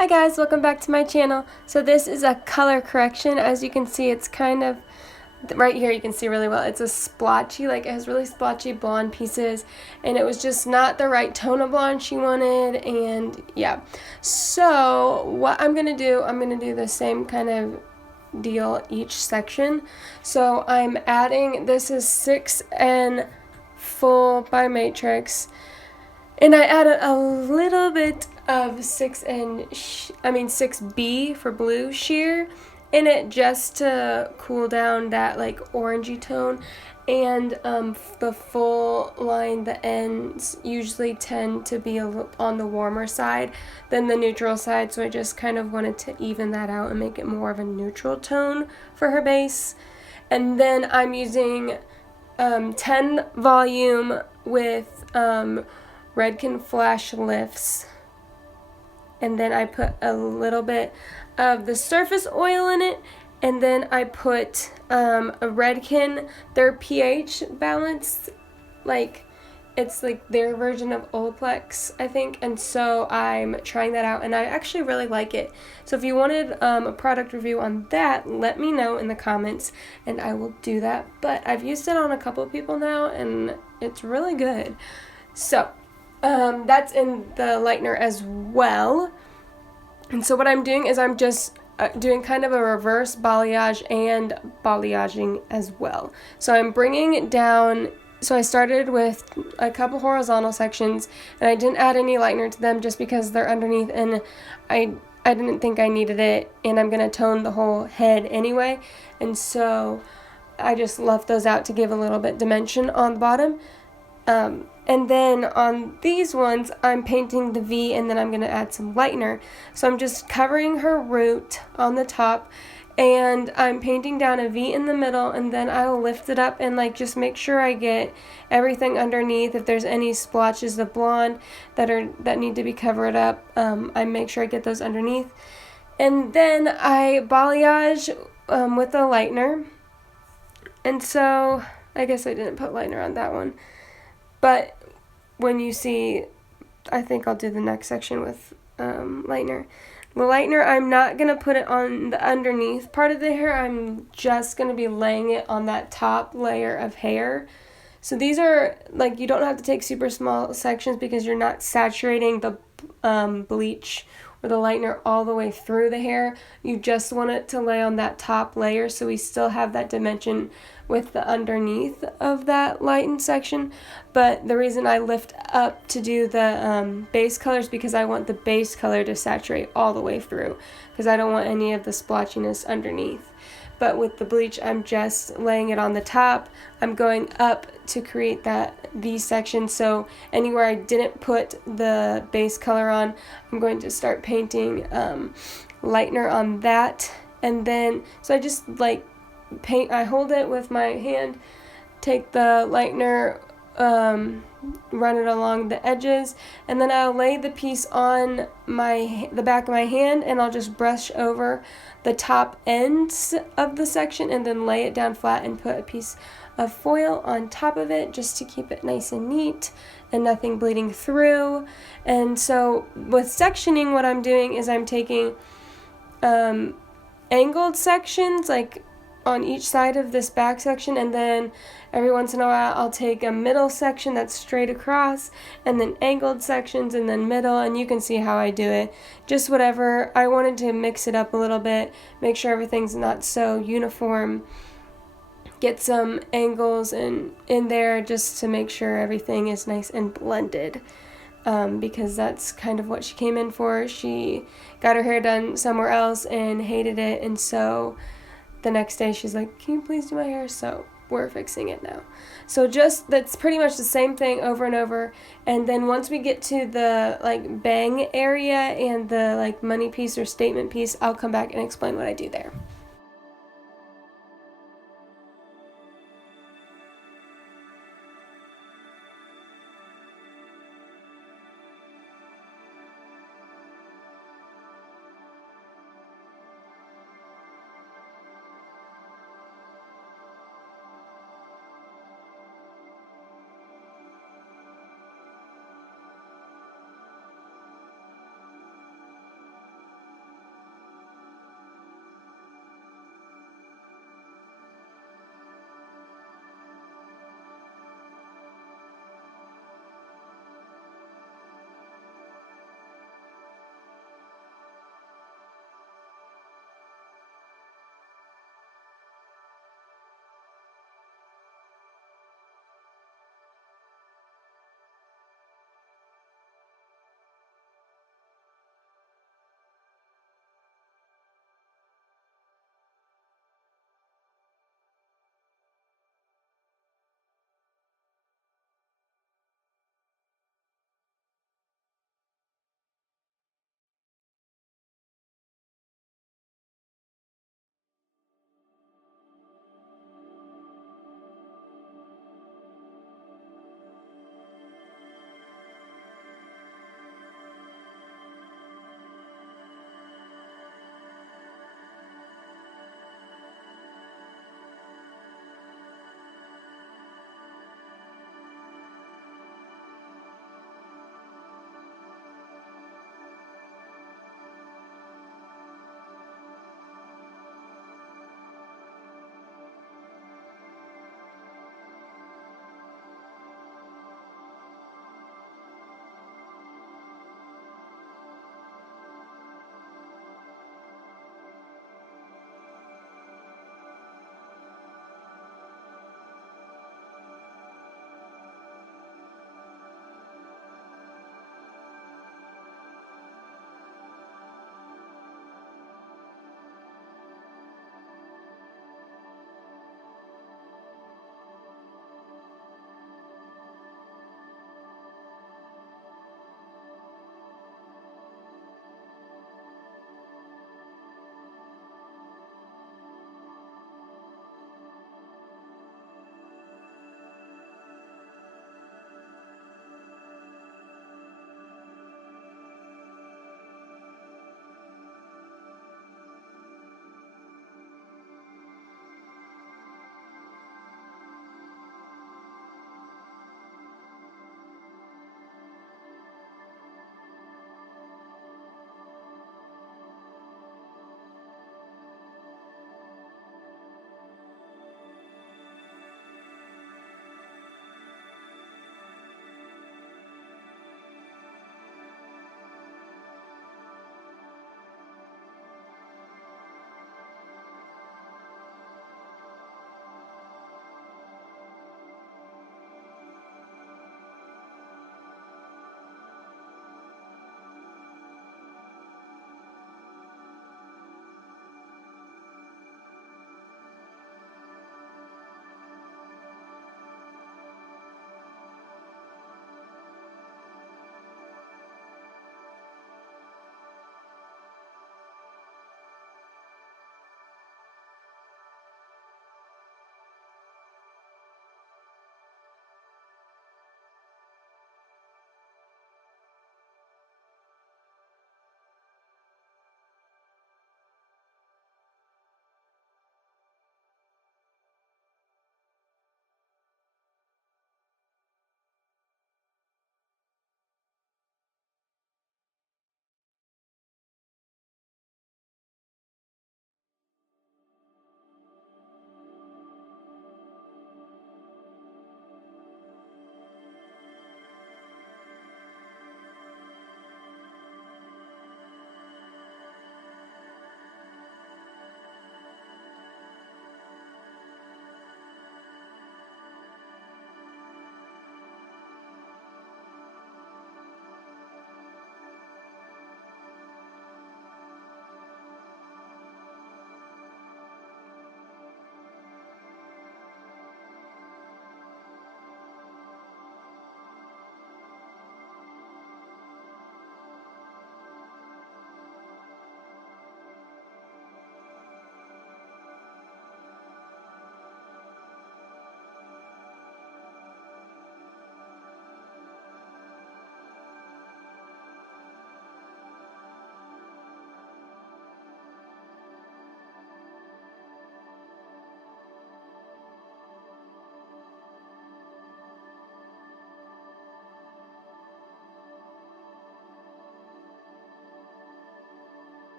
Hi guys, welcome back to my channel. So this is a color correction. As you can see, it's kind of, right here you can see really well, it's a splotchy, like it has really splotchy blonde pieces, and it was just not the right tone of blonde she wanted, and yeah. So what I'm going to do the same kind of deal each section. So I'm adding, this is 6N full by Matrix, and I added a little bit of 6B for blue sheer in it just to cool down that like orangey tone. And the full line, the ends usually tend to be on the warmer side than the neutral side, so I just kind of wanted to even that out and make it more of a neutral tone for her base. And then I'm using 10 volume with Redken Flash Lifts, and then I put a little bit of the surface oil in it, and then I put a Redken, their pH balance, like it's like their version of Olaplex, I think, and so I'm trying that out, and I actually really like it. So if you wanted a product review on that, let me know in the comments, and I will do that. But I've used it on a couple of people now, and it's really good. So that's in the lightener as well. And so what I'm doing is I'm just doing kind of a reverse balayage and balayaging as well. So I'm bringing it down. So I started with a couple horizontal sections, and I didn't add any lightener to them just because they're underneath, and I didn't think I needed it, and I'm going to tone the whole head anyway. And so I just left those out to give a little bit dimension on the bottom. And then on these ones, I'm painting the V, and then I'm going to add some lightener. So I'm just covering her root on the top, and I'm painting down a V in the middle, and then I'll lift it up and like just make sure I get everything underneath. If there's any splotches of blonde that need to be covered up, I make sure I get those underneath. And then I balayage with a lightener. And so I guess I didn't put lightener on that one. But when you see, I think I'll do the next section with lightener. The lightener, I'm not going to put it on the underneath part of the hair. I'm just going to be laying it on that top layer of hair. So these are, like, you don't have to take super small sections because you're not saturating the bleach or the lightener all the way through the hair. You just want it to lay on that top layer so we still have that dimension with the underneath of that lightened section. But the reason I lift up to do the base color is because I want the base color to saturate all the way through, because I don't want any of the splotchiness underneath. But with the bleach, I'm just laying it on the top. I'm going up to create that V section, so anywhere I didn't put the base color on, I'm going to start painting lightener on that. And then, so I just like paint, I hold it with my hand, take the lightener, run it along the edges, and then I'll lay the piece on the back of my hand, and I'll just brush over the top ends of the section and then lay it down flat and put a piece of foil on top of it just to keep it nice and neat and nothing bleeding through. And so with sectioning, what I'm doing is I'm taking angled sections like on each side of this back section, and then every once in a while I'll take a middle section that's straight across, and then angled sections, and then middle, and you can see how I do it. Just whatever. I wanted to mix it up a little bit, make sure everything's not so uniform, get some angles in there just to make sure everything is nice and blended. Because that's kind of what she came in for. She got her hair done somewhere else and hated it, and so the next day she's like, can you please do my hair? So we're fixing it now. So just, that's pretty much the same thing over and over. And then once we get to the like bang area and the like money piece or statement piece, I'll come back and explain what I do there.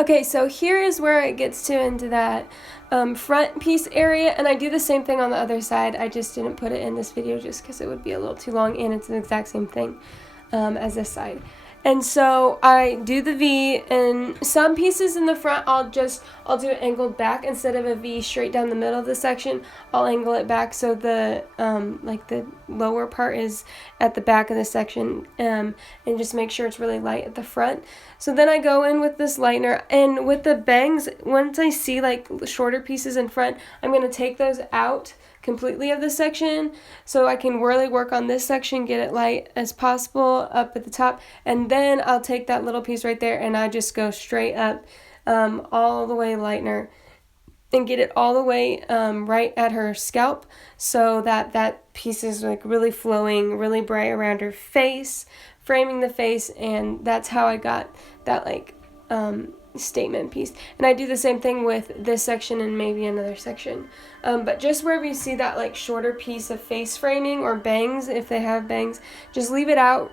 Okay, so here is where it gets to into that front piece area, and I do the same thing on the other side. I just didn't put it in this video just because it would be a little too long, and it's the exact same thing as this side. And so I do the V, and some pieces in the front I'll do it angled back instead of a V straight down the middle of the section. I'll angle it back so the like the lower part is at the back of the section, and just make sure it's really light at the front. So then I go in with this lightener, and with the bangs, once I see like shorter pieces in front, I'm going to take those out completely of the section so I can really work on this section, get it light as possible up at the top, and then I'll take that little piece right there and I just go straight up all the way lightener and get it all the way right at her scalp so that that piece is like really flowing, really bright around her face, framing the face, and that's how I got that like statement piece. And I do the same thing with this section and maybe another section, but just wherever you see that like shorter piece of face framing or bangs, if they have bangs, just leave it out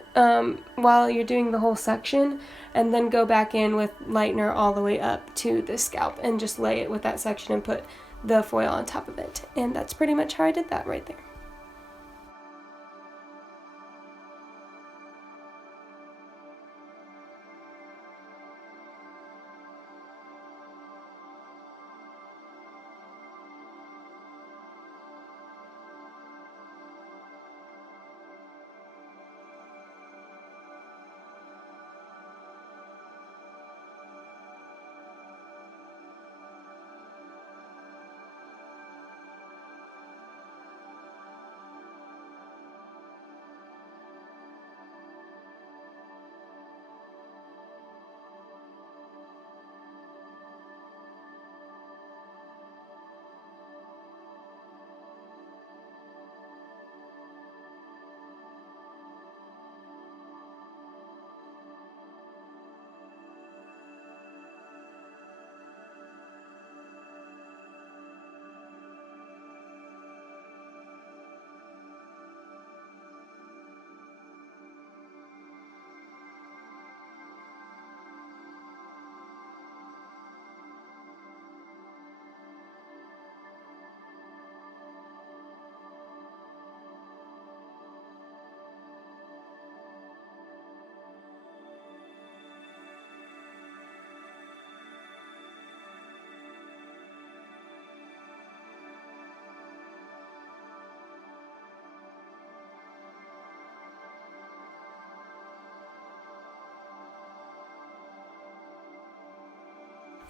while you're doing the whole section, and then go back in with lightener all the way up to the scalp and just lay it with that section and put the foil on top of it. And that's pretty much how I did that right there.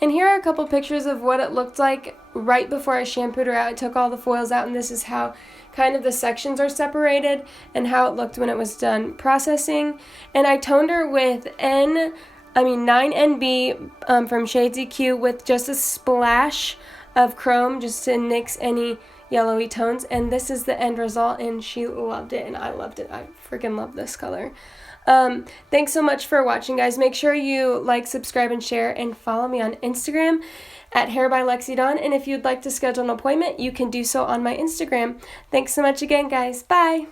And here are a couple pictures of what it looked like right before I shampooed her out. I took all the foils out, and this is how kind of the sections are separated and how it looked when it was done processing. And I toned her with 9NB from Shades EQ with just a splash of chrome just to nix any yellowy tones. And this is the end result, and she loved it, and I loved it. I freaking love this color. Thanks so much for watching, guys. Make sure you like, subscribe, and share, and follow me on Instagram at Hair by Lexi Dawn. And if you'd like to schedule an appointment, you can do so on my Instagram. Thanks so much again, guys. Bye.